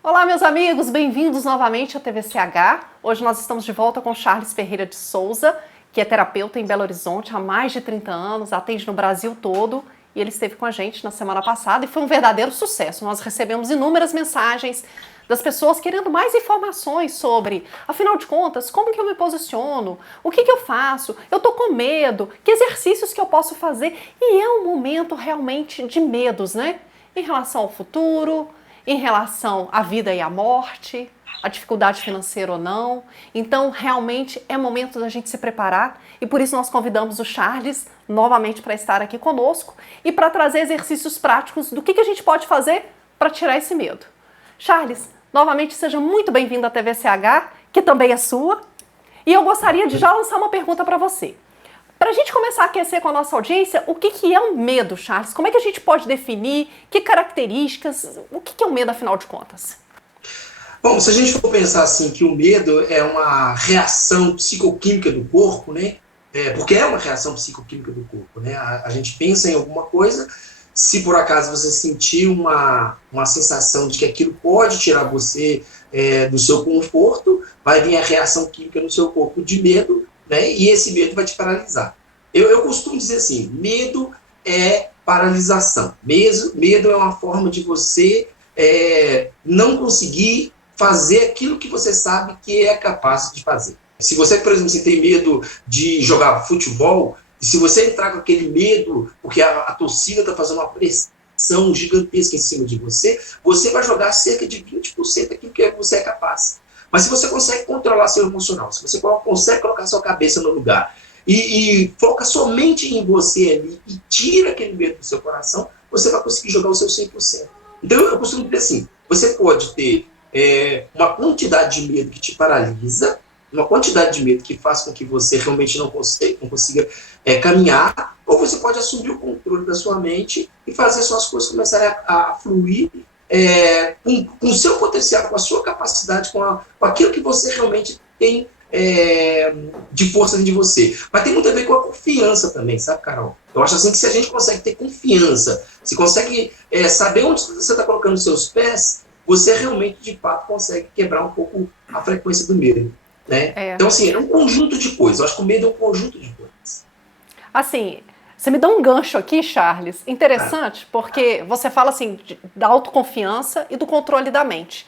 Olá, meus amigos, bem-vindos novamente à TVCH. Hoje nós estamos de volta com Charles Ferreira de Souza, que é terapeuta em Belo Horizonte há mais de 30 anos, atende no Brasil todo, e ele esteve com a gente na semana passada e foi um verdadeiro sucesso. Nós recebemos inúmeras mensagens das pessoas querendo mais informações sobre, afinal de contas, como que eu me posiciono, o que que eu faço, eu tô com medo, que exercícios que eu posso fazer, e é um momento realmente de medos, né? Em relação ao futuro, em relação à vida e à morte, a dificuldade financeira ou não. Então, realmente é momento da gente se preparar e por isso nós convidamos o Charles novamente para estar aqui conosco e para trazer exercícios práticos do que a gente pode fazer para tirar esse medo. Charles, novamente seja muito bem-vindo à TVCH, que também é sua. E eu gostaria de já lançar uma pergunta para você. Para a gente começar a aquecer com a nossa audiência, o que é um medo, Charles? Como é que a gente pode definir? Que características? O que é um medo, afinal de contas? Bom, se a gente for pensar assim que o medo é uma reação psicoquímica do corpo, né? Porque é uma reação psicoquímica do corpo, né? A gente pensa em alguma coisa, se por acaso você sentir uma sensação de que aquilo pode tirar você do seu conforto, vai vir a reação química no seu corpo de medo, né? E esse medo vai te paralisar. Eu costumo dizer assim, medo é paralisação. Medo é uma forma de você não conseguir fazer aquilo que você sabe que é capaz de fazer. Se você, por exemplo, você tem medo de jogar futebol, e se você entrar com aquele medo, porque a torcida está fazendo uma pressão gigantesca em cima de você, você vai jogar cerca de 20% daquilo que você é capaz. Mas se você consegue controlar seu emocional, se você consegue colocar sua cabeça no lugar e foca somente em você ali e tira aquele medo do seu coração, você vai conseguir jogar o seu 100%. Então eu costumo dizer assim, você pode ter uma quantidade de medo que te paralisa, uma quantidade de medo que faz com que você realmente não consiga caminhar, ou você pode assumir o controle da sua mente e fazer suas coisas começarem a fluir com o seu potencial, com a sua capacidade, com aquilo que você realmente tem de força dentro de você. Mas tem muito a ver com a confiança também, sabe, Carol? Eu acho assim que se a gente consegue ter confiança, se consegue saber onde você está colocando os seus pés, você realmente, de fato, consegue quebrar um pouco a frequência do medo, né? É, Então, assim, é um conjunto de coisas. Eu acho que o medo é um conjunto de coisas. assim, você me dá um gancho aqui, Charles, Ah, interessante, porque você fala assim da autoconfiança e do controle da mente.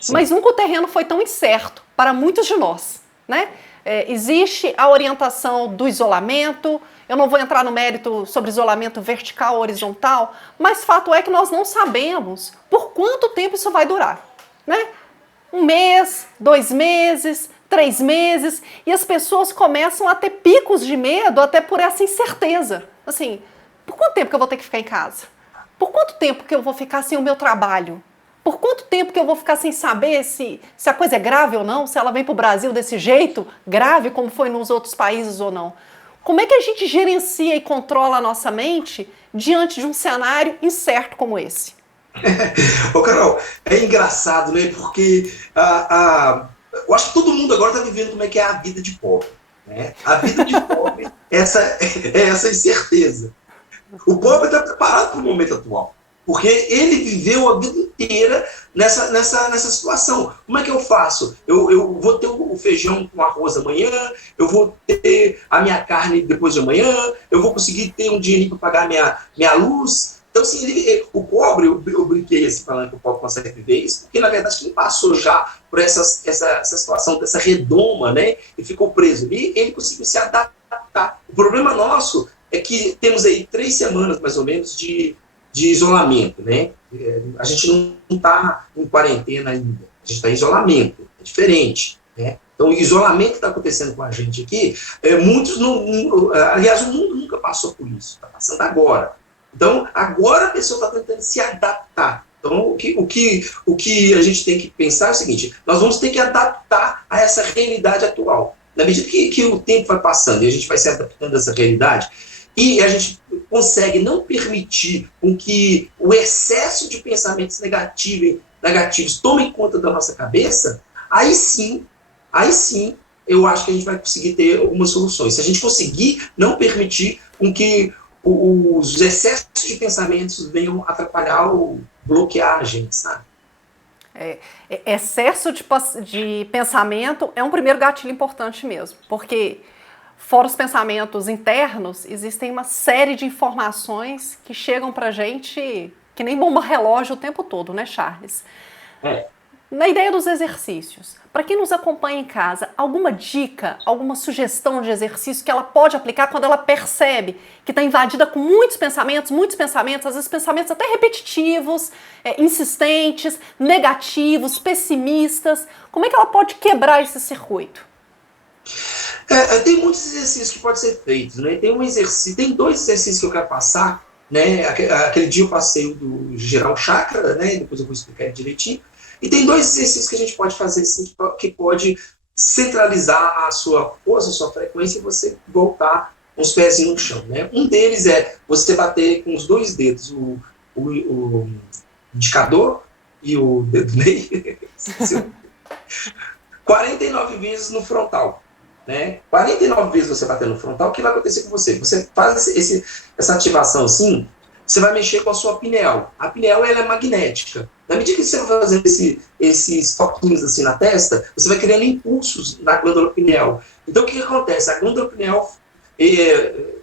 sim. Mas nunca o terreno foi tão incerto para muitos de nós, né? Existe a orientação do isolamento, eu não vou entrar no mérito sobre isolamento vertical ou horizontal, mas fato é que nós não sabemos por quanto tempo isso vai durar, né? Um mês, 2 meses, 3 meses, e as pessoas começam a ter picos de medo até por essa incerteza. Assim, por quanto tempo que eu vou ter que ficar em casa? Por quanto tempo que eu vou ficar sem o meu trabalho? Por quanto tempo que eu vou ficar sem saber se a coisa é grave ou não, se ela vem para o Brasil desse jeito, grave como foi nos outros países ou não? Como é que a gente gerencia e controla a nossa mente diante de um cenário incerto como esse? Ô, Carol, é engraçado, né? Porque eu acho que todo mundo agora está vivendo como é que é a vida de pobre, né? A vida de pobre é essa incerteza. O pobre está preparado para o momento atual, porque ele viveu a vida inteira nessa situação. Como é que eu faço? Eu vou ter o feijão com arroz amanhã, eu vou ter a minha carne depois de amanhã, eu vou conseguir ter um dinheiro para pagar minha luz. Então, assim, o pobre, eu brinquei assim, falando que o pobre consegue viver isso, porque, na verdade, quem passou já por essa situação, dessa redoma, né, e ficou preso ali, ele conseguiu se adaptar. O problema nosso é que temos aí 3 semanas, mais ou menos, de isolamento, né? A gente não está em quarentena ainda, a gente está em isolamento, é diferente, né? Então, o isolamento que está acontecendo com a gente aqui, muitos aliás, o mundo nunca passou por isso, está passando agora. Então, agora a pessoa está tentando se adaptar. Então, o que a gente tem que pensar é o seguinte, nós vamos ter que adaptar a essa realidade atual. Na medida que o tempo vai passando e a gente vai se adaptando a essa realidade, e a gente consegue não permitir com que o excesso de pensamentos negativos tomem conta da nossa cabeça, aí sim, eu acho que a gente vai conseguir ter algumas soluções. Se a gente conseguir não permitir com que os excessos de pensamentos venham atrapalhar ou bloquear a gente, sabe? Excesso de pensamento é um primeiro gatilho importante mesmo, porque fora os pensamentos internos, existem uma série de informações que chegam pra gente que nem bomba relógio o tempo todo, né, Charles? É. Na ideia dos exercícios, para quem nos acompanha em casa, alguma dica, alguma sugestão de exercício que ela pode aplicar quando ela percebe que está invadida com muitos pensamentos, às vezes pensamentos até repetitivos, insistentes, negativos, pessimistas. Como é que ela pode quebrar esse circuito? Tem muitos exercícios que podem ser feitos, né? Tem dois exercícios que eu quero passar, né? Aquele dia eu passei o do girar o chakra, né? Depois eu vou explicar ele direitinho. E tem dois exercícios que a gente pode fazer assim, que pode centralizar a sua força, a sua frequência e você voltar com os pezinhos no chão, né? Um deles é você bater com os dois dedos, o indicador e o dedo meio, 49 vezes no frontal. Né? 49 vezes você bater no frontal, o que vai acontecer com você? Você faz essa ativação assim, você vai mexer com a sua pineal. A pineal ela é magnética. Na medida que você vai fazendo esses toquinhos assim na testa, você vai criando impulsos na glândula pineal. Então o que acontece? A glândula pineal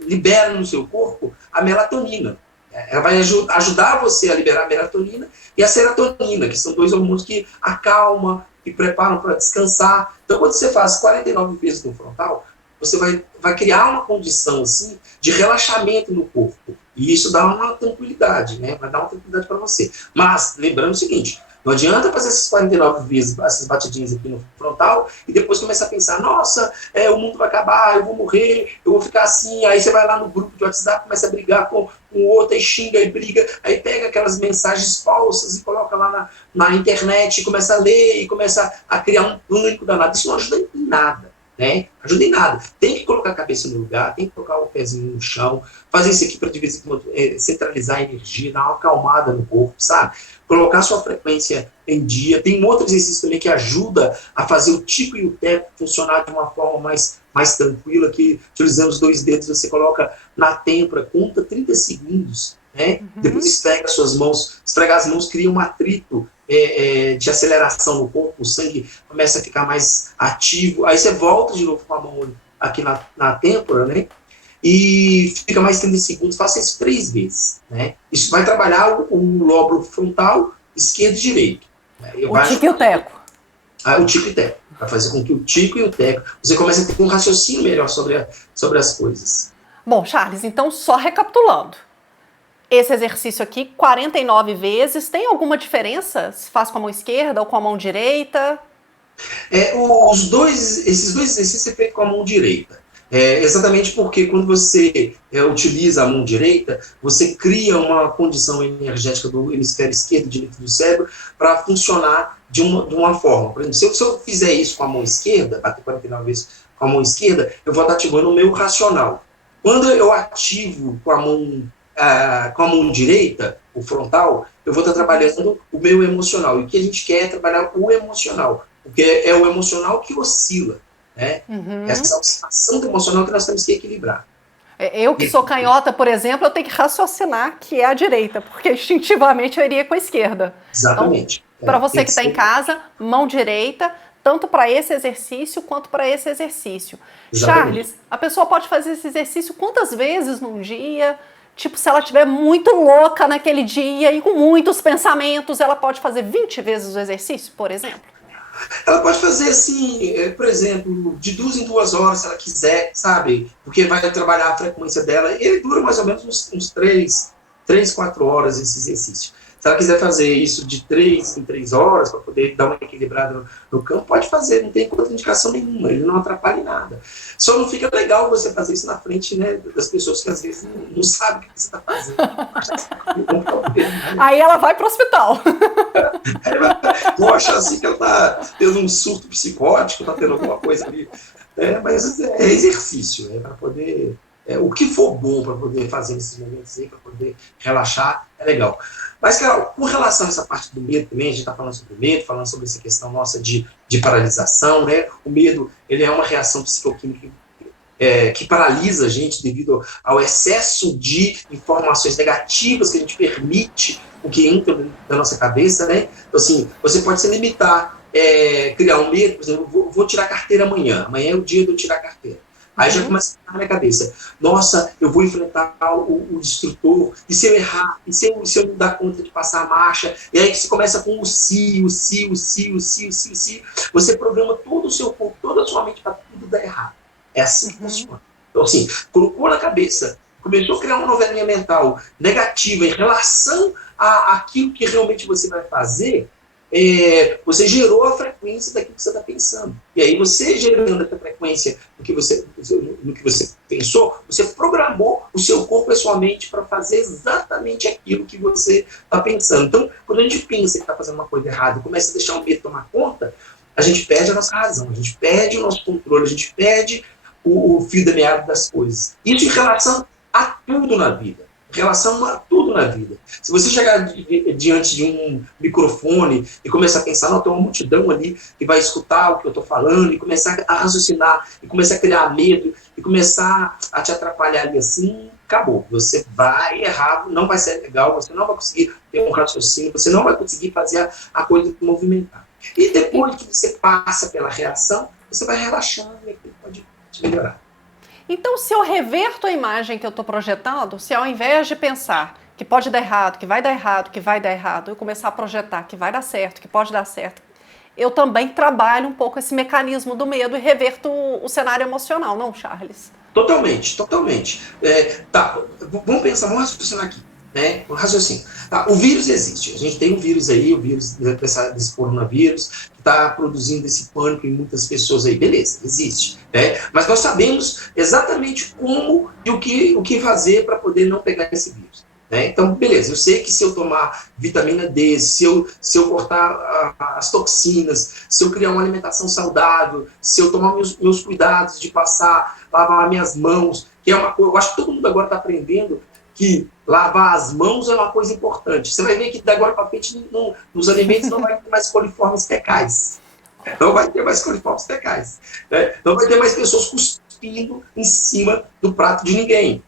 libera no seu corpo a melatonina. Ela vai ajudar você a liberar a melatonina e a serotonina, que são dois hormônios que acalmam, que preparam para descansar. Então, quando você faz 49 vezes no frontal, você vai criar uma condição assim, de relaxamento no corpo. E isso dá uma tranquilidade, né? Vai dar uma tranquilidade para você. Mas, lembrando o seguinte, não adianta fazer essas 49 vezes, essas batidinhas aqui no frontal, e depois começar a pensar, nossa, o mundo vai acabar, eu vou morrer, eu vou ficar assim. Aí você vai lá no grupo de WhatsApp, começa a brigar com o outro, aí xinga e briga, aí pega aquelas mensagens falsas e coloca lá na internet, e começa a ler, e começa a criar um pânico danado. Isso não ajuda em nada. Né? Ajuda em nada. Tem que colocar a cabeça no lugar, tem que colocar o pezinho no chão, fazer isso aqui para de vez em quando centralizar a energia, dar uma acalmada no corpo, sabe? Colocar sua frequência em dia. Tem um outro exercício também que ajuda a fazer o tico e o teco funcionar de uma forma mais tranquila, que utilizando os dois dedos você coloca na têmpora, conta 30 segundos, né? Depois esfrega as mãos cria um atrito de aceleração no corpo, o sangue começa a ficar mais ativo, aí você volta de novo com a mão aqui na têmpora, né? E fica mais 30 segundos, faça isso 3 vezes, né? Isso vai trabalhar o lóbulo frontal, esquerdo e direito. Né? O tico e o teco. O tico e o teco. Vai fazer com que o tico e o teco, você comece a ter um raciocínio melhor sobre as coisas. Bom, Charles, então só recapitulando. Esse exercício aqui, 49 vezes, tem alguma diferença se faz com a mão esquerda ou com a mão direita? Esses dois exercícios é feito com a mão direita. Exatamente porque quando você utiliza a mão direita, você cria uma condição energética do hemisfério esquerdo e direito do cérebro para funcionar de uma forma. Por exemplo, se eu fizer isso com a mão esquerda, bater 49 vezes com a mão esquerda, eu vou estar ativando o meu racional. Quando eu ativo com a mão direita, o frontal, eu vou estar trabalhando o meu emocional. E o que a gente quer é trabalhar o emocional, porque é o emocional que oscila. Né? Essa oscilação do emocional que nós temos que equilibrar. Eu que sou canhota, por exemplo, eu tenho que raciocinar que é a direita, porque instintivamente eu iria com a esquerda. Exatamente. Então, para você que está em casa, mão direita, tanto para esse exercício quanto para esse exercício. Exatamente. Charles, a pessoa pode fazer esse exercício quantas vezes num dia? Tipo, se ela estiver muito louca naquele dia e com muitos pensamentos, ela pode fazer 20 vezes o exercício, por exemplo? Ela pode fazer assim, por exemplo, de 2 em 2 horas, se ela quiser, sabe? Porque vai trabalhar a frequência dela. Ele dura mais ou menos uns 3, 4 horas esse exercício. Se ela quiser fazer isso de 3 em 3 horas, para poder dar uma equilibrada no campo, pode fazer, não tem contraindicação nenhuma, ele não atrapalha em nada. Só não fica legal você fazer isso na frente, né, das pessoas que às vezes não sabem o que você está fazendo. Aí ela vai para o hospital. Vou achar assim que ela está tendo um surto psicótico, está tendo alguma coisa ali. Mas é exercício, para poder... o que for bom para poder fazer nesses momentos aí, para poder relaxar, é legal. Mas, Carol, com relação a essa parte do medo também, a gente está falando sobre o medo, falando sobre essa questão nossa de paralisação, né? O medo, ele é uma reação psicoquímica que paralisa a gente devido ao excesso de informações negativas que a gente permite o que entra na nossa cabeça, né? Então, assim, você pode se limitar, criar um medo, por exemplo, vou tirar carteira amanhã é o dia de eu tirar carteira. Aí já começa a ficar na minha cabeça, nossa, eu vou enfrentar o instrutor, e se eu errar, e se eu não dar conta de passar a marcha, e aí você começa com o si, você programa todo o seu corpo, toda a sua mente para tudo dar errado. É assim que funciona. Então, assim, colocou na cabeça, começou a criar uma novelinha mental negativa em relação àquilo que realmente você vai fazer, você gerou a frequência daquilo que você está pensando. E aí você gerando essa frequência no que você pensou, você programou o seu corpo e a sua mente para fazer exatamente aquilo que você está pensando. Então, quando a gente pensa que está fazendo uma coisa errada e começa a deixar o medo tomar conta, a gente perde a nossa razão, a gente perde o nosso controle, a gente perde o fio da meada das coisas. Isso em relação a tudo na vida. Em relação a tudo na vida. Se você chegar diante de um microfone e começar a pensar, não, tem uma multidão ali que vai escutar o que eu estou falando, e começar a raciocinar, e começar a criar medo, e começar a te atrapalhar ali assim, acabou. Você vai errar, não vai ser legal, você não vai conseguir ter um raciocínio, você não vai conseguir fazer a coisa movimentar. E depois que você passa pela reação, você vai relaxando e aquilo pode te melhorar. Então, se eu reverto a imagem que eu estou projetando, se ao invés de pensar que pode dar errado, que vai dar errado, que vai dar errado, eu começar a projetar que vai dar certo, que pode dar certo, eu também trabalho um pouco esse mecanismo do medo e reverto o cenário emocional, não, Charles? Totalmente. Tá, vamos pensar, vamos raciocinar aqui. Né? Um raciocínio. Tá, o vírus existe. A gente tem um vírus aí, o vírus desse coronavírus, que está produzindo esse pânico em muitas pessoas aí. Beleza, existe. Né? Mas nós sabemos exatamente como e o que fazer para poder não pegar esse vírus. Né? Então, beleza, eu sei que se eu tomar vitamina D, se eu cortar as toxinas, se eu criar uma alimentação saudável, se eu tomar meus cuidados de lavar minhas mãos, que é uma coisa, eu acho que todo mundo agora está aprendendo que lavar as mãos é uma coisa importante. Você vai ver que da agora para frente nos alimentos não vai ter mais coliformes fecais. Não vai ter mais coliformes fecais. Né? Não vai ter mais pessoas cuspindo em cima do prato de ninguém,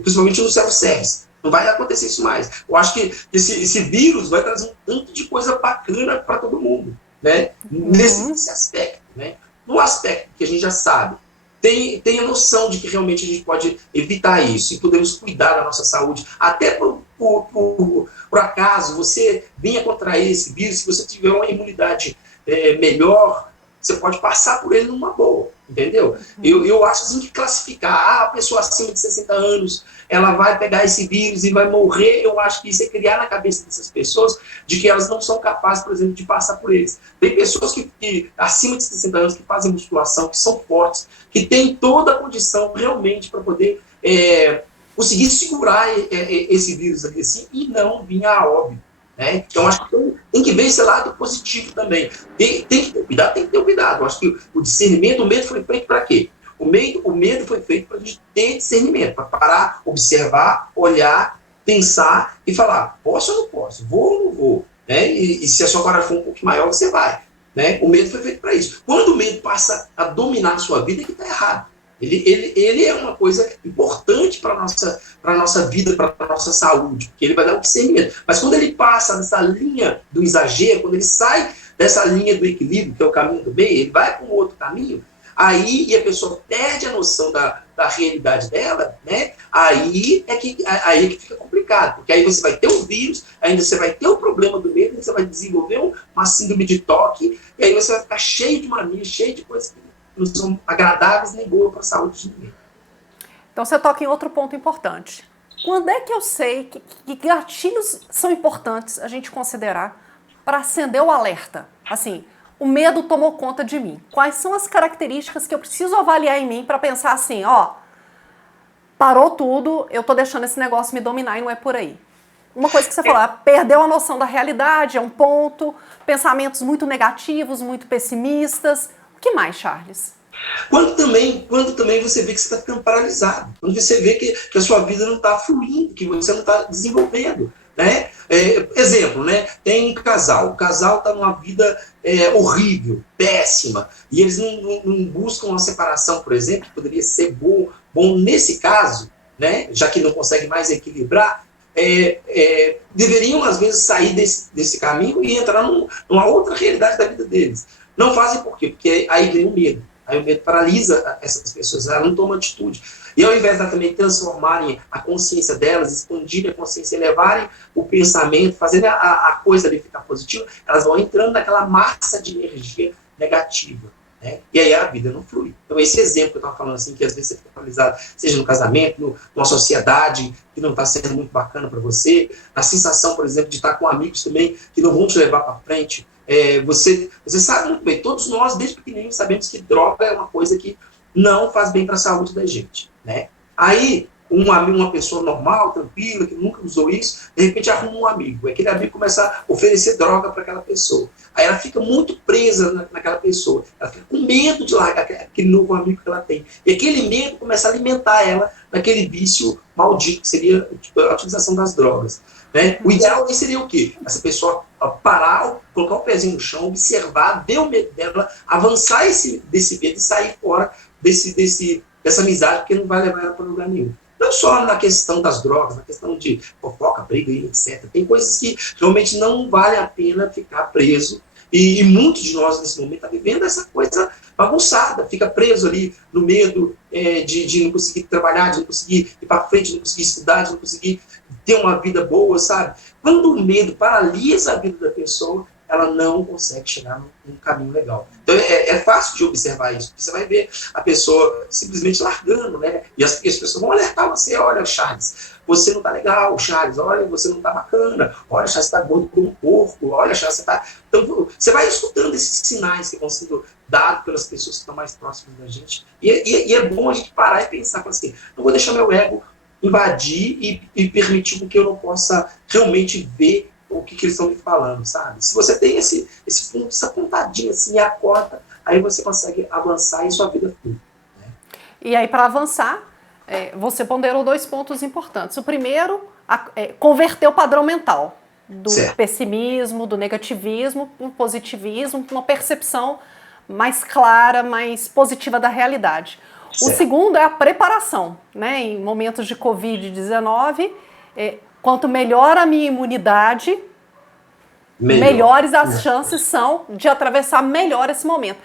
principalmente no self-service. Não vai acontecer isso mais. Eu acho que esse vírus vai trazer um tanto de coisa bacana para todo mundo. Né? Nesse aspecto. Né? No aspecto que a gente já sabe, tem a noção de que realmente a gente pode evitar isso e podemos cuidar da nossa saúde. Até por acaso você venha contrair esse vírus, se você tiver uma imunidade melhor, você pode passar por ele numa boa, entendeu? Eu acho assim que classificar a pessoa acima de 60 anos, ela vai pegar esse vírus e vai morrer, eu acho que isso é criar na cabeça dessas pessoas de que elas não são capazes, por exemplo, de passar por eles. Tem pessoas que acima de 60 anos que fazem musculação, que são fortes, que têm toda a condição realmente para poder conseguir segurar esse vírus aqui assim, e não vir a óbito. Né? Então, acho que tem que ver esse lado positivo também. Tem que ter cuidado. Eu acho que o discernimento, o medo foi feito para quê? O medo foi feito para a gente ter discernimento, para parar, observar, olhar, pensar e falar, posso ou não posso, vou ou não vou. Né? E se a sua coragem for um pouco maior, você vai. Né? O medo foi feito para isso. Quando o medo passa a dominar a sua vida, é que está errado. Ele é uma coisa importante para a nossa vida, para a nossa saúde, porque ele vai dar um discernimento. Mas quando ele passa dessa linha do exagero, quando ele sai dessa linha do equilíbrio, que é o caminho do bem, ele vai para um outro caminho, aí e a pessoa perde a noção da realidade dela, né? Aí é que fica complicado, porque aí você vai ter um vírus, ainda você vai ter o problema do medo, você vai desenvolver uma síndrome de toque, e aí você vai ficar cheio de mania, cheio de coisas que não são agradáveis nem boas para a saúde de ninguém. Então você toca em outro ponto importante. Quando é que eu sei que gatilhos são importantes a gente considerar para acender o alerta? Assim, o medo tomou conta de mim. Quais são as características que eu preciso avaliar em mim para pensar assim, parou tudo, eu tô deixando esse negócio me dominar e não é por aí. Uma coisa que você falou, perdeu a noção da realidade, é um ponto, pensamentos muito negativos, muito pessimistas. O que mais, Charles? Quando também você vê que você está ficando paralisado, quando você vê que a sua vida não está fluindo, que você não está desenvolvendo, né? Exemplo, né? Tem um casal, o casal está numa vida horrível, péssima, e eles não buscam uma separação, por exemplo, que poderia ser bom nesse caso, né? Já que não consegue mais equilibrar, deveriam, às vezes, sair desse caminho e entrar numa outra realidade da vida deles. Não fazem por quê? Porque aí vem o medo. Aí o medo paralisa essas pessoas, elas não tomam atitude. E ao invés de também transformarem a consciência delas, expandirem a consciência, levarem o pensamento, fazerem a coisa ali ficar positiva, elas vão entrando naquela massa de energia negativa. Né? E aí a vida não flui. Então esse exemplo que eu estava falando, assim, que às vezes você fica paralisado, seja no casamento, numa sociedade que não está sendo muito bacana para você, a sensação, por exemplo, de estar com amigos também que não vão te levar para frente. Você sabe muito bem, todos nós, desde pequenininhos, sabemos que droga é uma coisa que não faz bem para a saúde da gente. Né? Aí, uma pessoa normal, tranquila, que nunca usou isso, de repente arruma um amigo. Aquele amigo começa a oferecer droga para aquela pessoa. Aí ela fica muito presa naquela pessoa. Ela fica com medo de largar aquele novo amigo que ela tem. E aquele medo começa a alimentar ela naquele vício maldito, que seria a utilização das drogas. Né? O ideal aí seria o quê? Essa pessoa parar, colocar o pezinho no chão, observar, ver o medo dela, avançar desse medo e sair fora dessa amizade, porque não vai levar ela para lugar nenhum. Não só na questão das drogas, na questão de fofoca, briga, etc. Tem coisas que realmente não vale a pena ficar preso. E muitos de nós, nesse momento, estão vivendo essa coisa bagunçada, fica preso ali no medo de não conseguir trabalhar, de não conseguir ir para frente, de não conseguir estudar, de não conseguir ter uma vida boa, sabe? Quando o medo paralisa a vida da pessoa, ela não consegue chegar num caminho legal. Então é fácil de observar isso, porque você vai ver a pessoa simplesmente largando, né? E as pessoas vão alertar você: olha, Charles, você não tá legal, Charles, olha, você não tá bacana, olha, Charles, você tá gordo como um porco, olha, Charles, você tá... Então, você vai escutando esses sinais que vão sendo dados pelas pessoas que estão mais próximas da gente, e é bom a gente parar e pensar assim: não vou deixar meu ego invadir e permitir que eu não possa realmente ver o que eles estão me falando, sabe? Se você tem essa pontadinha assim, a corta, aí você consegue avançar e sua vida flui. Né? E aí, para avançar, você ponderou 2 pontos importantes. O primeiro, converter o padrão mental do pessimismo, do negativismo, para o positivismo, para uma percepção mais clara, mais positiva da realidade. O segundo é a preparação, né? Em momentos de Covid-19, quanto melhor a minha imunidade, melhores as chances são de atravessar melhor esse momento.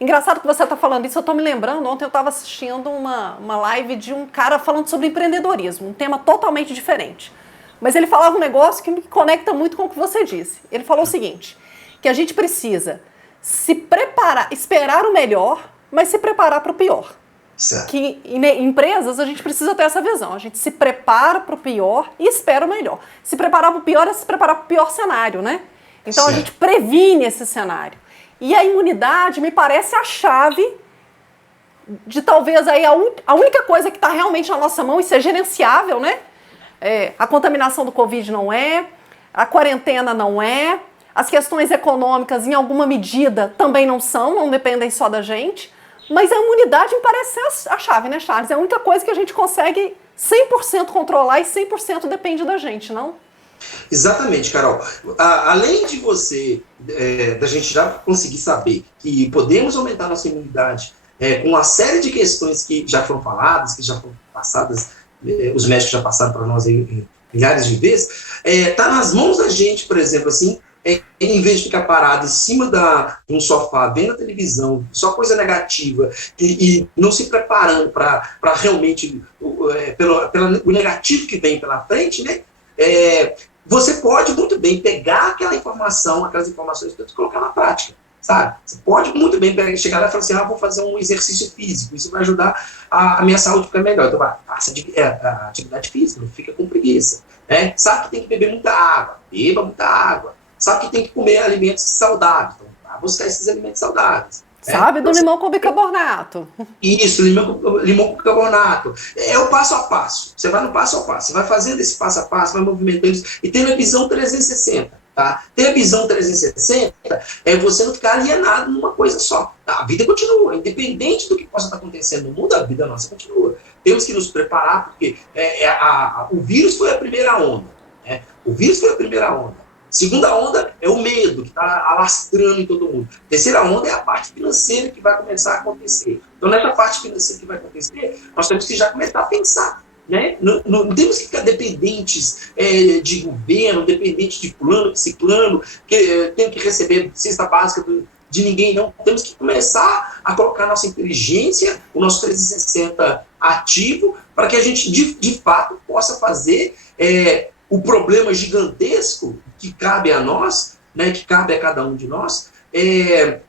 Engraçado que você está falando isso, eu estou me lembrando, ontem eu estava assistindo uma live de um cara falando sobre empreendedorismo, um tema totalmente diferente. Mas ele falava um negócio que me conecta muito com o que você disse. Ele falou o seguinte, que a gente precisa se preparar, esperar o melhor, mas se preparar para o pior. Certo. Que em empresas a gente precisa ter essa visão. A gente se prepara para o pior e espera o melhor. Se preparar para o pior é se preparar para o pior cenário, né? Então a gente previne esse cenário. E a imunidade me parece a chave de talvez aí a única coisa que está realmente na nossa mão e ser gerenciável, né? A contaminação do Covid não é, a quarentena não é, as questões econômicas em alguma medida também não dependem só da gente. Mas a imunidade me parece ser a chave, né, Charles? É a única coisa que a gente consegue 100% controlar e 100% depende da gente, não? Exatamente, Carol. Além de da gente já conseguir saber que podemos aumentar nossa imunidade com uma série de questões que já foram faladas, que já foram passadas, os médicos já passaram para nós aí milhares de vezes, está nas mãos da gente, por exemplo, assim, em vez de ficar parado em cima de um sofá, vendo a televisão, só coisa negativa, e não se preparando para realmente o negativo que vem pela frente, né? Você pode muito bem pegar aquelas informações e colocar na prática, sabe? Você pode muito bem chegar lá e falar assim: vou fazer um exercício físico, isso vai ajudar a minha saúde a ficar melhor. Então, faça a atividade física, não fica com preguiça. Né? Sabe que tem que beber muita água, beba muita água. Sabe que tem que comer alimentos saudáveis, então vai buscar esses alimentos saudáveis. Sabe do limão com bicarbonato. Isso, limão com bicarbonato. É o passo a passo. Você vai no passo a passo. Você vai fazendo esse passo a passo, vai movimentando isso. E tendo a visão 360. Tá? Ter a visão 360 é você não ficar alienado numa coisa só. A vida continua. Independente do que possa estar acontecendo no mundo, a vida nossa continua. Temos que nos preparar, porque o vírus foi a primeira onda. né? O vírus foi a primeira onda. Segunda onda é o medo, que está alastrando em todo mundo. Terceira onda é a parte financeira que vai começar a acontecer. Então, nessa parte financeira que vai acontecer, nós temos que já começar a pensar. Né? Não temos que ficar dependentes de governo, dependentes de plano, de ciclano, que tem que receber cesta básica de ninguém, não. Temos que começar a colocar a nossa inteligência, o nosso 360 ativo, para que a gente, de fato, possa fazer o problema gigantesco que cabe a nós, né, que cabe a cada um de nós,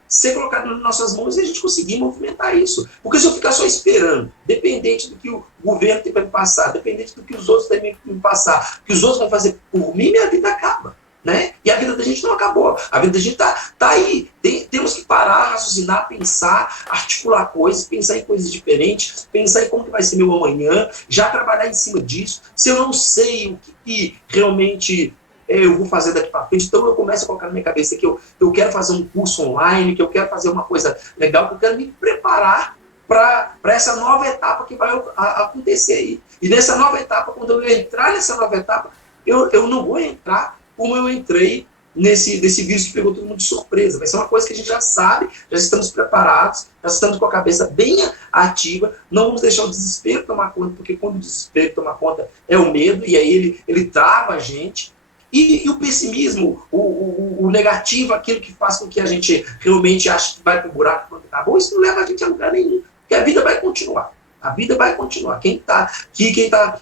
ser colocado nas nossas mãos e a gente conseguir movimentar isso. Porque se eu ficar só esperando, dependente do que o governo tem para me passar, dependente do que os outros têm para me passar, o que os outros vão fazer por mim, minha vida acaba. Né? E a vida da gente não acabou. A vida da gente tá aí. Temos que parar, raciocinar, pensar, articular coisas, pensar em coisas diferentes, pensar em como que vai ser meu amanhã, já trabalhar em cima disso. Se eu não sei o que realmente eu vou fazer daqui para frente, então eu começo a colocar na minha cabeça que eu quero fazer um curso online, que eu quero fazer uma coisa legal, que eu quero me preparar para essa nova etapa que vai acontecer aí. E nessa nova etapa, quando eu entrar nessa nova etapa, eu não vou entrar como eu entrei nesse vírus que pegou todo mundo de surpresa. Vai ser uma coisa que a gente já sabe, já estamos preparados, já estamos com a cabeça bem ativa, não vamos deixar o desespero tomar conta, porque quando o desespero toma conta é o medo, e aí ele trava a gente. E o pessimismo, o negativo, aquilo que faz com que a gente realmente ache que vai para o buraco quando acabou, isso não leva a gente a lugar nenhum, porque a vida vai continuar. A vida vai continuar. Quem está aqui, quem tá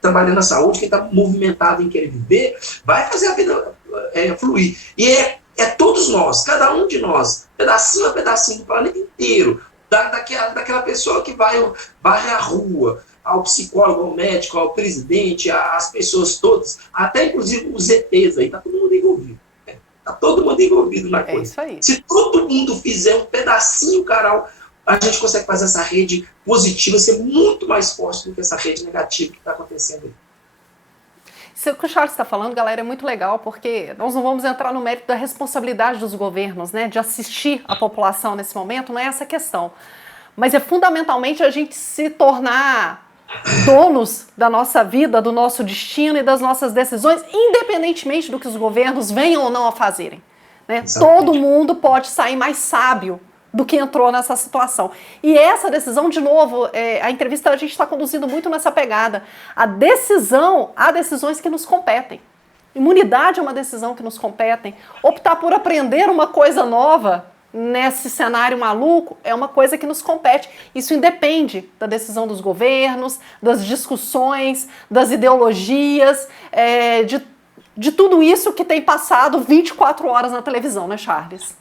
trabalhando na saúde, quem está movimentado em querer viver, vai fazer a vida fluir. E é todos nós, cada um de nós, pedacinho a pedacinho do planeta inteiro, daquela pessoa que vai a rua, ao psicólogo, ao médico, ao presidente, às pessoas todas, até inclusive os ETs aí, está todo mundo envolvido. Está todo mundo envolvido na coisa. Isso aí. Se todo mundo fizer um pedacinho, Carol, a gente consegue fazer essa rede positiva ser muito mais forte do que essa rede negativa que está acontecendo aí. Isso que o Charles está falando, galera, é muito legal, porque nós não vamos entrar no mérito da responsabilidade dos governos, né, de assistir a população nesse momento, não é essa a questão. Mas é fundamentalmente a gente se tornar donos da nossa vida, do nosso destino e das nossas decisões, independentemente do que os governos venham ou não a fazerem. Né? Todo mundo pode sair mais sábio do que entrou nessa situação. E essa decisão, de novo, a entrevista a gente está conduzindo muito nessa pegada. Há decisões que nos competem. Imunidade é uma decisão que nos compete. Optar por aprender uma coisa nova nesse cenário maluco é uma coisa que nos compete. Isso independe da decisão dos governos, das discussões, das ideologias, de tudo isso que tem passado 24 horas na televisão, né, Charles?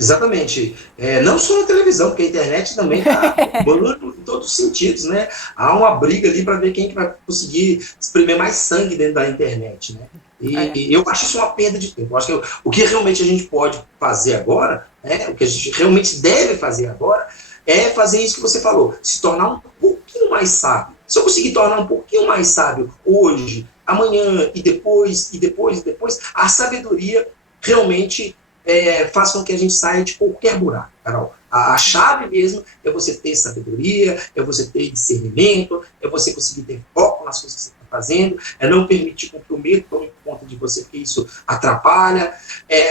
Exatamente. Não só na televisão, porque a internet também está bombando em todos os sentidos, né? Há uma briga ali para ver quem que vai conseguir espremer mais sangue dentro da internet, né? E eu acho isso uma perda de tempo. Eu acho que o que realmente a gente pode fazer agora, o que a gente realmente deve fazer agora, é fazer isso que você falou, se tornar um pouquinho mais sábio. Se eu conseguir tornar um pouquinho mais sábio hoje, amanhã e depois, a sabedoria realmente faz com que a gente saia de qualquer buraco, Carol. A chave mesmo é você ter sabedoria, é você ter discernimento, é você conseguir ter foco nas coisas que você está fazendo, é não permitir que o medo tome conta de você, porque isso atrapalha,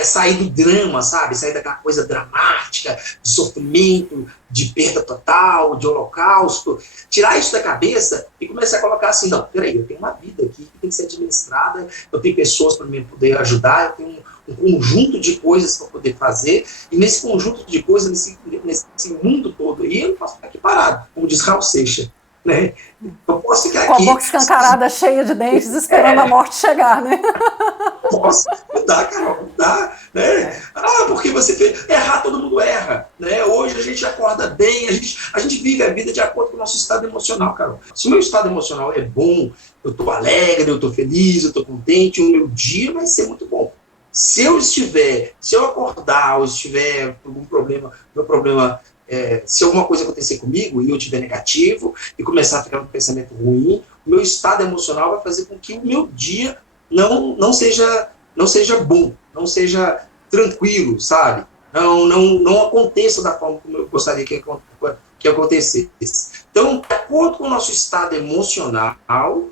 sair do drama, sabe? Sair daquela coisa dramática, de sofrimento, de perda total, de holocausto, tirar isso da cabeça e começar a colocar assim, não, peraí, eu tenho uma vida aqui que tem que ser administrada, eu tenho pessoas para me poder ajudar, eu tenho um conjunto de coisas para poder fazer, e nesse conjunto de coisas, nesse mundo todo aí, eu não posso ficar aqui parado, como diz Raul Seixas, né? Eu posso ficar aqui... Com a boca escancarada, cheia de dentes, esperando a morte chegar, né? Posso, não dá, Carol, não dá, né? Porque você fez... Errar, todo mundo erra, né? Hoje a gente acorda bem, a gente vive a vida de acordo com o nosso estado emocional, Carol. Se o meu estado emocional é bom, eu estou alegre, eu estou feliz, eu estou contente, o meu dia vai ser muito bom. Se eu acordar ou estiver com algum problema, se alguma coisa acontecer comigo e eu estiver negativo e começar a ficar com um pensamento ruim, o meu estado emocional vai fazer com que o meu dia não seja bom, não seja tranquilo, sabe? Não aconteça da forma como eu gostaria que acontecesse. Então, de acordo com o nosso estado emocional,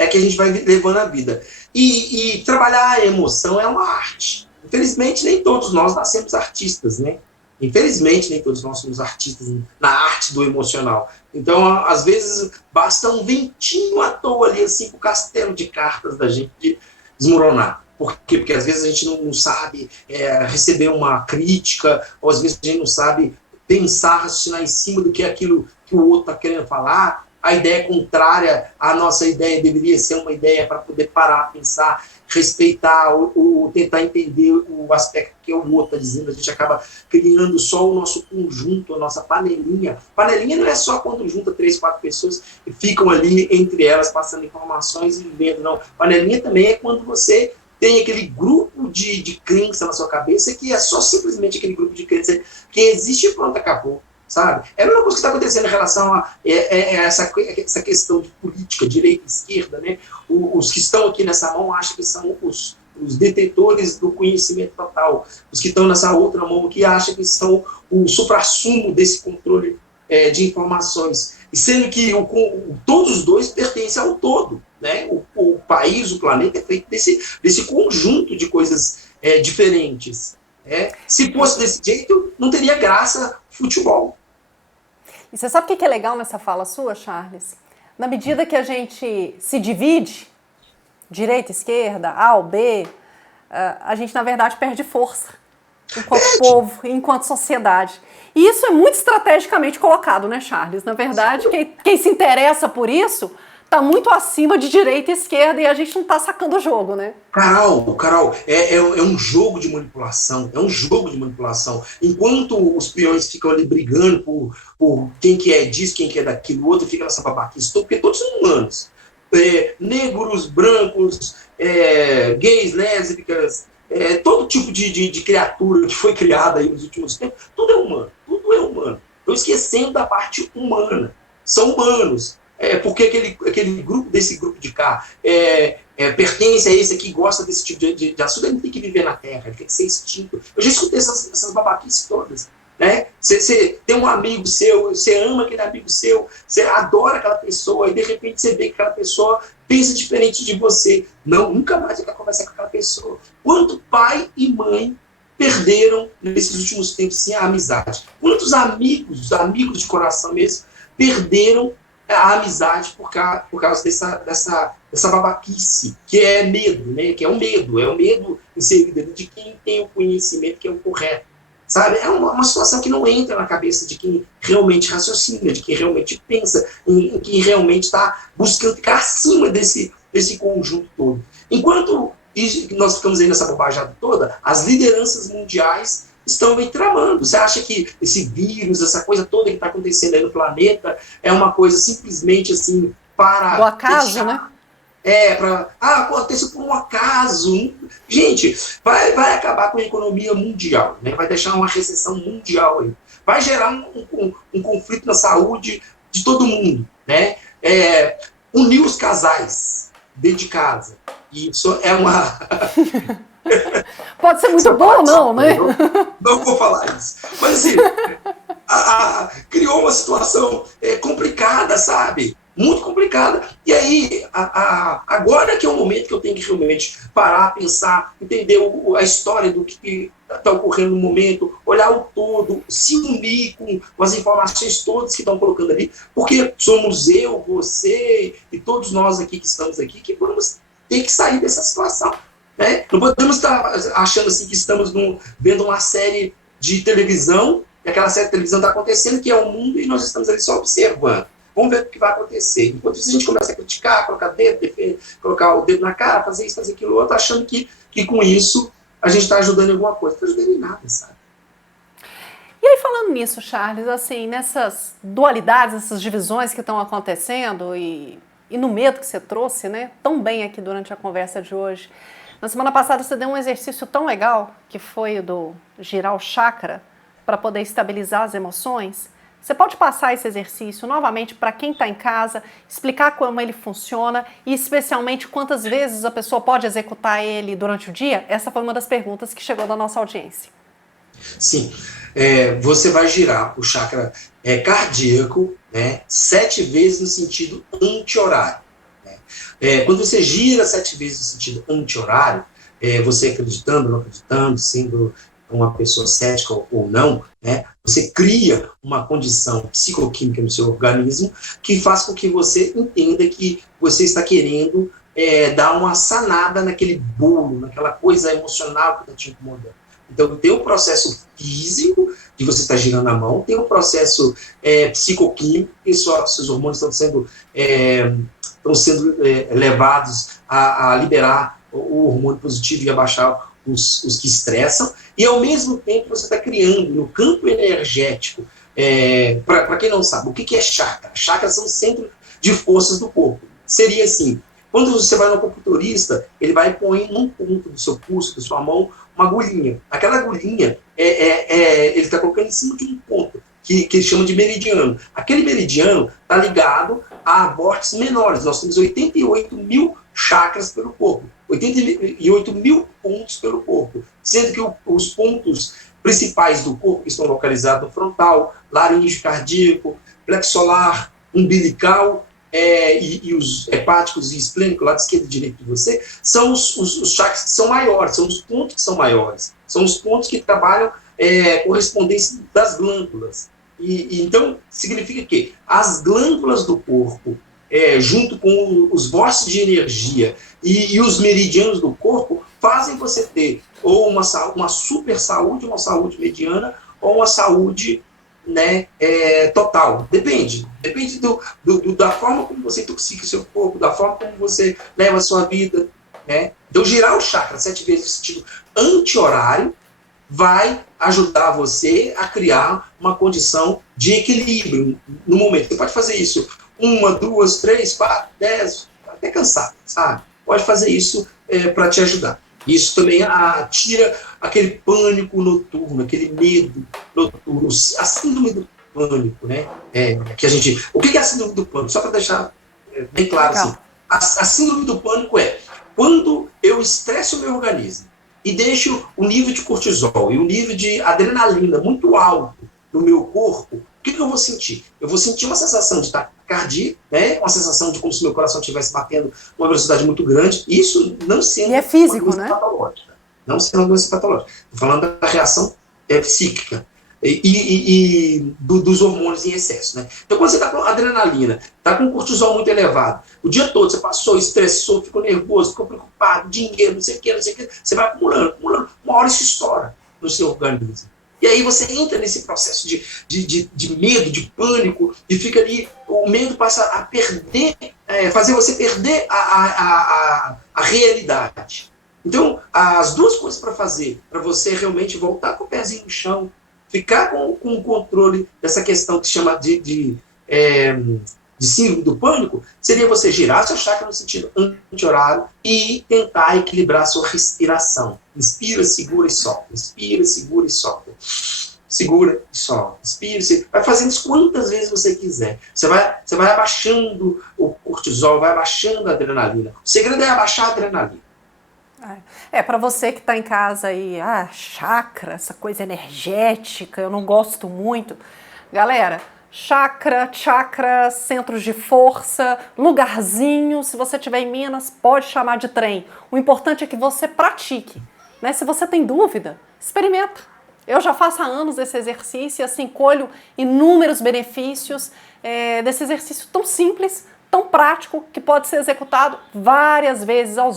é que a gente vai levando a vida. E trabalhar a emoção é uma arte. Infelizmente, nem todos nós nascemos artistas, né? Infelizmente, nem todos nós somos artistas na arte do emocional. Então, às vezes, basta um ventinho à toa ali, assim, para o castelo de cartas da gente desmoronar. Por quê? Porque às vezes a gente não sabe receber uma crítica, ou às vezes a gente não sabe pensar, raciocinar em cima do que é aquilo que o outro está querendo falar. A ideia contrária à nossa ideia deveria ser uma ideia para poder parar, pensar, respeitar, ou tentar entender o aspecto que o outro está dizendo. A gente acaba criando só o nosso conjunto, a nossa panelinha. Panelinha não é só quando junta 3, 4 pessoas e ficam ali entre elas passando informações e vivendo, não. Panelinha também é quando você tem aquele grupo de crença na sua cabeça que é só simplesmente aquele grupo de crença que existe e pronto, acabou. Sabe? É a mesma coisa que está acontecendo em relação a essa questão de política, direita e esquerda, né? Os que estão aqui nessa mão acham que são os detentores do conhecimento total. Os que estão nessa outra mão que acham que são o suprassumo desse controle de informações. E sendo que todos os dois pertencem ao todo. Né? O país, o planeta é feito desse conjunto de coisas diferentes. Se fosse desse jeito, não teria graça futebol. E você sabe o que é legal nessa fala sua, Charles? Na medida que a gente se divide, direita, esquerda, A ou B, a gente, na verdade, perde força enquanto povo, enquanto sociedade. E isso é muito estrategicamente colocado, né, Charles? Na verdade, quem se interessa por isso está muito acima de direita e esquerda e a gente não está sacando o jogo, né? Carol, é um jogo de manipulação, Enquanto os peões ficam ali brigando por quem que é disso, quem que é daquilo, o outro fica nessa babaquice, porque todos são humanos. Negros, brancos, gays, lésbicas, todo tipo de criatura que foi criada aí nos últimos tempos, tudo é humano. Estou esquecendo da parte humana. São humanos. Porque aquele grupo desse grupo de cá pertence a esse aqui, gosta desse tipo de assunto, ele não tem que viver na Terra, ele tem que ser extinto. Eu já escutei essas babaquices todas. Né? Você tem um amigo seu, você ama aquele amigo seu, você adora aquela pessoa, e de repente você vê que aquela pessoa pensa diferente de você. Não, nunca mais você quer conversar com aquela pessoa. Quanto pai e mãe perderam nesses últimos tempos sim, a amizade? Quantos amigos de coração mesmo, perderam a amizade por causa dessa babaquice, que é medo, né? Que é o medo inserido de quem tem o conhecimento que é o correto. Sabe? É uma situação que não entra na cabeça de quem realmente raciocina, de quem realmente pensa, em quem realmente está buscando ficar acima desse conjunto todo. Enquanto nós ficamos aí nessa bobajada toda, as lideranças mundiais estão aí tramando. Você acha que esse vírus, essa coisa toda que está acontecendo aí no planeta, é uma coisa simplesmente assim para... Do acaso, né? Aconteceu por um acaso. Gente, vai acabar com a economia mundial, né? Vai deixar uma recessão mundial aí. Vai gerar um conflito na saúde de todo mundo, né? Unir os casais dentro de casa. Isso é uma... Pode ser muito bom ou não, né? Não vou falar isso. Mas assim, criou uma situação complicada, sabe? Muito complicada. E aí, agora que é o momento que eu tenho que realmente parar, pensar, entender a história do que está ocorrendo no momento, olhar o todo, se unir com as informações todas que estão colocando ali, porque somos eu, você e todos nós aqui que estamos aqui que vamos ter que sair dessa situação. Né? Não podemos estar achando assim que estamos vendo uma série de televisão, e aquela série de televisão está acontecendo, que é o mundo, e nós estamos ali só observando. Vamos ver o que vai acontecer. Enquanto isso, a gente começa a criticar, colocar o dedo na cara, fazer isso, fazer aquilo outro, achando que com isso a gente está ajudando em alguma coisa. Não está ajudando em nada, sabe? E aí, falando nisso, Charles, assim, nessas dualidades, essas divisões que estão acontecendo e no medo que você trouxe, né, tão bem aqui durante a conversa de hoje. Na semana passada você deu um exercício tão legal, que foi o do girar o chakra, para poder estabilizar as emoções. Você pode passar esse exercício novamente para quem está em casa, explicar como ele funciona e especialmente quantas vezes a pessoa pode executar ele durante o dia? Essa foi uma das perguntas que chegou da nossa audiência. Sim, você vai girar o chakra cardíaco, né, 7 vezes no sentido anti-horário. Né? Quando você gira 7 vezes no sentido anti-horário, você acreditando, não acreditando, sendo uma pessoa cética ou não, né, você cria uma condição psicoquímica no seu organismo que faz com que você entenda que você está querendo dar uma sanada naquele bolo, naquela coisa emocional que está te incomodando. Então, tem o processo físico, de você estar girando a mão, tem o processo psicoquímico, que seus hormônios estão sendo levados a liberar o hormônio positivo e abaixar os que estressam, e ao mesmo tempo você está criando no campo energético, para quem não sabe, o que é chakra? Chakras são centros de forças do corpo. Seria assim, quando você vai no acupunturista, ele vai pôr num ponto do seu pulso, da sua mão, uma agulhinha. Aquela agulhinha, ele está colocando em cima de um ponto, que ele chama de meridiano. Aquele meridiano está ligado a vórtices menores. Nós temos 88 mil chakras pelo corpo, 88 mil pontos pelo corpo, sendo que os pontos principais do corpo, que estão localizados no frontal, laríngeo, cardíaco, plexo solar, umbilical, e os hepáticos e esplênicos, lado esquerdo e direito de você, são os chakras que são maiores, são os pontos que são maiores, são os pontos que trabalham correspondência das glândulas. Então, significa que as glândulas do corpo, junto com os vórtices de energia e os meridianos do corpo, fazem você ter ou uma super saúde, uma saúde mediana, ou uma saúde, né, total. Depende da forma como você intoxica o seu corpo, da forma como você leva a sua vida, né? Então, girar o chakra 7 vezes no sentido anti-horário vai ajudar você a criar uma condição de equilíbrio no momento. Você pode fazer isso 1, 2, 3, 4, 10, até cansar, sabe? Pode fazer isso para te ajudar. Isso também tira aquele pânico noturno, aquele medo noturno, a síndrome do pânico, né? O que é a síndrome do pânico? Só para deixar bem claro, assim, a síndrome do pânico é quando eu estresso o meu organismo e deixo o nível de cortisol e o nível de adrenalina muito alto no meu corpo, o que eu vou sentir? Eu vou sentir uma sensação de taquicardia, né? Uma sensação de como se meu coração estivesse batendo uma velocidade muito grande. Isso não sendo é físico, uma doença patológica. Não sendo uma doença patológica. Estou falando da reação psíquica e dos hormônios em excesso, né? Então, quando você está com adrenalina, está com cortisol muito elevado, o dia todo você passou, estressou, ficou nervoso, ficou preocupado, dinheiro, não sei o que, você vai acumulando. Uma hora isso estoura no seu organismo. E aí você entra nesse processo de medo, de pânico, e fica ali, o medo passa a perder, fazer você perder a realidade. Então, as duas coisas para fazer, para você realmente voltar com o pezinho no chão, ficar com o controle dessa questão que se chama de síndrome do pânico, seria você girar seu chakra no sentido anti-horário e tentar equilibrar sua respiração. Inspira, segura e solta. Inspira, segura e solta. Segura e solta. Inspira, segura. Vai fazendo isso quantas vezes você quiser. Você vai abaixando o cortisol, vai abaixando a adrenalina. O segredo é abaixar a adrenalina. Para você que está em casa aí, chakra, essa coisa energética, eu não gosto muito. Galera, chakra, centros de força, lugarzinho, se você estiver em Minas, pode chamar de trem. O importante é que você pratique, né? Se você tem dúvida, experimenta. Eu já faço há anos esse exercício e assim colho inúmeros benefícios desse exercício tão simples, tão prático, que pode ser executado várias vezes ao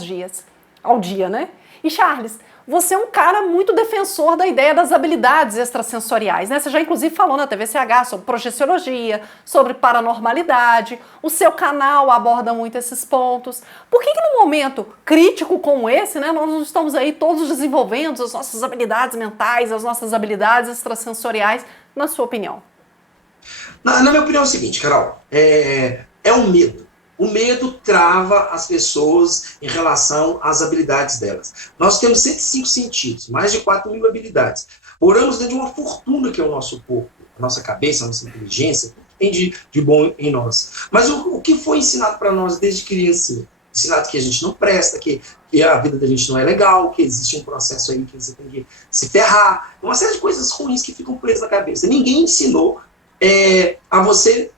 dia, né? E Charles, você é um cara muito defensor da ideia das habilidades extrasensoriais, né? Você já inclusive falou na TVCH sobre projeciologia, sobre paranormalidade, o seu canal aborda muito esses pontos. Por que num momento crítico como esse, né, nós estamos aí todos desenvolvendo as nossas habilidades mentais, as nossas habilidades extrasensoriais, na sua opinião? Na minha opinião é o seguinte, Carol, é um medo. O medo trava as pessoas em relação às habilidades delas. Nós temos 105 sentidos, mais de 4.000 habilidades. Moramos dentro de uma fortuna que é o nosso corpo, a nossa cabeça, a nossa inteligência, tudo que tem de bom em nós. Mas o que foi ensinado para nós desde criança? Ensinado que a gente não presta, que a vida da gente não é legal, que existe um processo aí que você tem que se ferrar. Uma série de coisas ruins que ficam presas na cabeça. Ninguém ensinou a você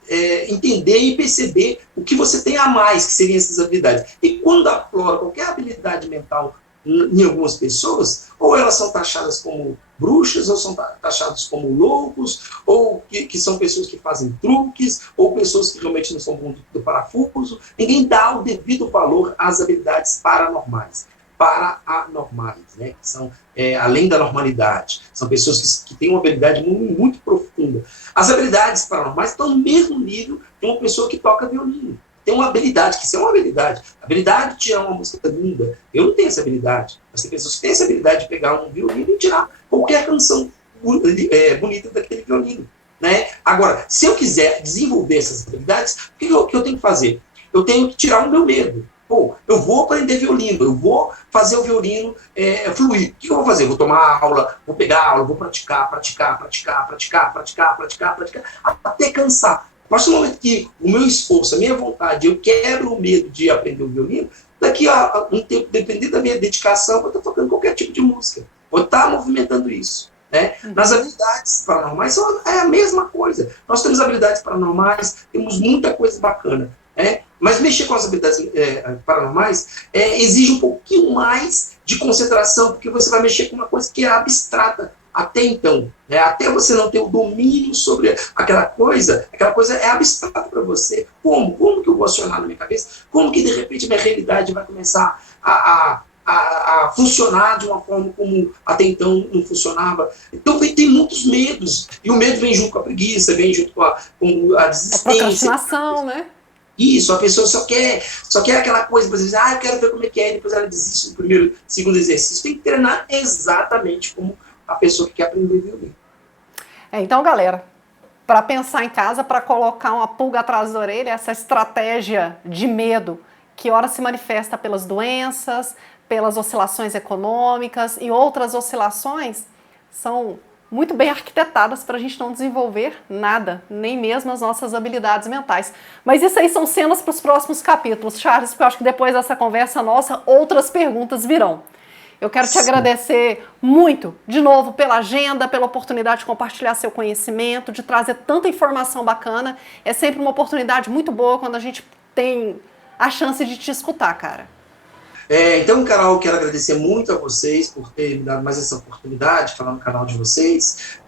entender e perceber o que você tem a mais, que seriam essas habilidades. E quando aflora qualquer habilidade mental em algumas pessoas, ou elas são taxadas como bruxas, ou são taxadas como loucos, ou que são pessoas que fazem truques, ou pessoas que realmente não são bons do parafuso. Ninguém dá o devido valor às habilidades paranormais. Paranormais, né? Que são além da normalidade. São pessoas que têm uma habilidade muito, muito profunda. As habilidades paranormais estão no mesmo nível de uma pessoa que toca violino. Tem uma habilidade, que isso é uma habilidade. A habilidade de tirar uma música linda. Eu não tenho essa habilidade. Mas tem pessoas que têm essa habilidade de pegar um violino e tirar qualquer canção bonita daquele violino. Né? Agora, se eu quiser desenvolver essas habilidades, o que eu tenho que fazer? Eu tenho que tirar o meu medo. Pô, eu vou aprender violino, eu vou fazer o violino fluir. O que eu vou fazer? Eu vou tomar aula, vou pegar aula, vou praticar, até cansar. A partir do momento que o meu esforço, a minha vontade, eu quebro o medo de aprender o violino, daqui a um tempo, dependendo da minha dedicação, eu vou estar tocando qualquer tipo de música. Vou estar movimentando isso. Né? Nas habilidades paranormais é a mesma coisa. Nós temos habilidades paranormais, temos muita coisa bacana. Mas mexer com as habilidades paranormais exige um pouquinho mais de concentração, porque você vai mexer com uma coisa que é abstrata até então. Até você não ter o domínio sobre aquela coisa é abstrata para você. Como que eu vou acionar na minha cabeça? Como que de repente minha realidade vai começar a funcionar de uma forma como até então não funcionava? Então tem muitos medos, e o medo vem junto com a preguiça, vem junto com a desistência. A procrastinação, né? Isso, a pessoa só quer aquela coisa, por exemplo, eu quero ver como é que é, e depois ela desiste no primeiro, segundo exercício. Tem que treinar exatamente como a pessoa que quer aprender violino. Então, galera, para pensar em casa, para colocar uma pulga atrás da orelha, essa estratégia de medo, que ora se manifesta pelas doenças, pelas oscilações econômicas e outras oscilações, são muito bem arquitetadas para a gente não desenvolver nada, nem mesmo as nossas habilidades mentais. Mas isso aí são cenas para os próximos capítulos, Charles, porque eu acho que depois dessa conversa nossa, outras perguntas virão. Eu quero te agradecer muito, de novo, pela agenda, pela oportunidade de compartilhar seu conhecimento, de trazer tanta informação bacana. É sempre uma oportunidade muito boa quando a gente tem a chance de te escutar, cara. Então, Carol, eu quero agradecer muito a vocês por terem me dado mais essa oportunidade de falar no canal de vocês.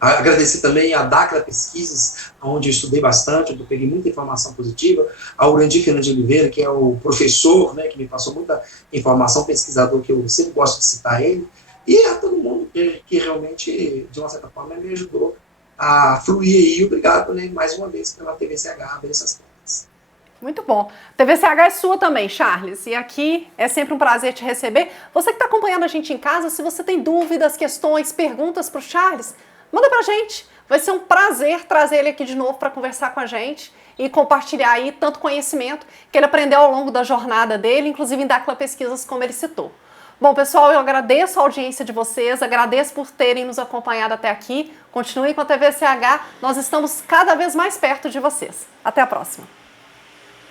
Agradecer também a Dacla Pesquisas, onde eu estudei bastante, onde eu peguei muita informação positiva. A Urandir Fernandes de Oliveira, que é o professor, que me passou muita informação, pesquisador, que eu sempre gosto de citar ele. E a todo mundo que realmente, de uma certa forma, me ajudou a fluir aí. Obrigado, mais uma vez, pela TVCH abrir essas portas. Muito bom. TVCH é sua também, Charles. E aqui é sempre um prazer te receber. Você que está acompanhando a gente em casa, se você tem dúvidas, questões, perguntas para o Charles, manda para a gente. Vai ser um prazer trazer ele aqui de novo para conversar com a gente e compartilhar aí tanto conhecimento que ele aprendeu ao longo da jornada dele, inclusive em Dacla Pesquisas, como ele citou. Bom, pessoal, eu agradeço a audiência de vocês, agradeço por terem nos acompanhado até aqui. Continuem com a TVCH, nós estamos cada vez mais perto de vocês. Até a próxima.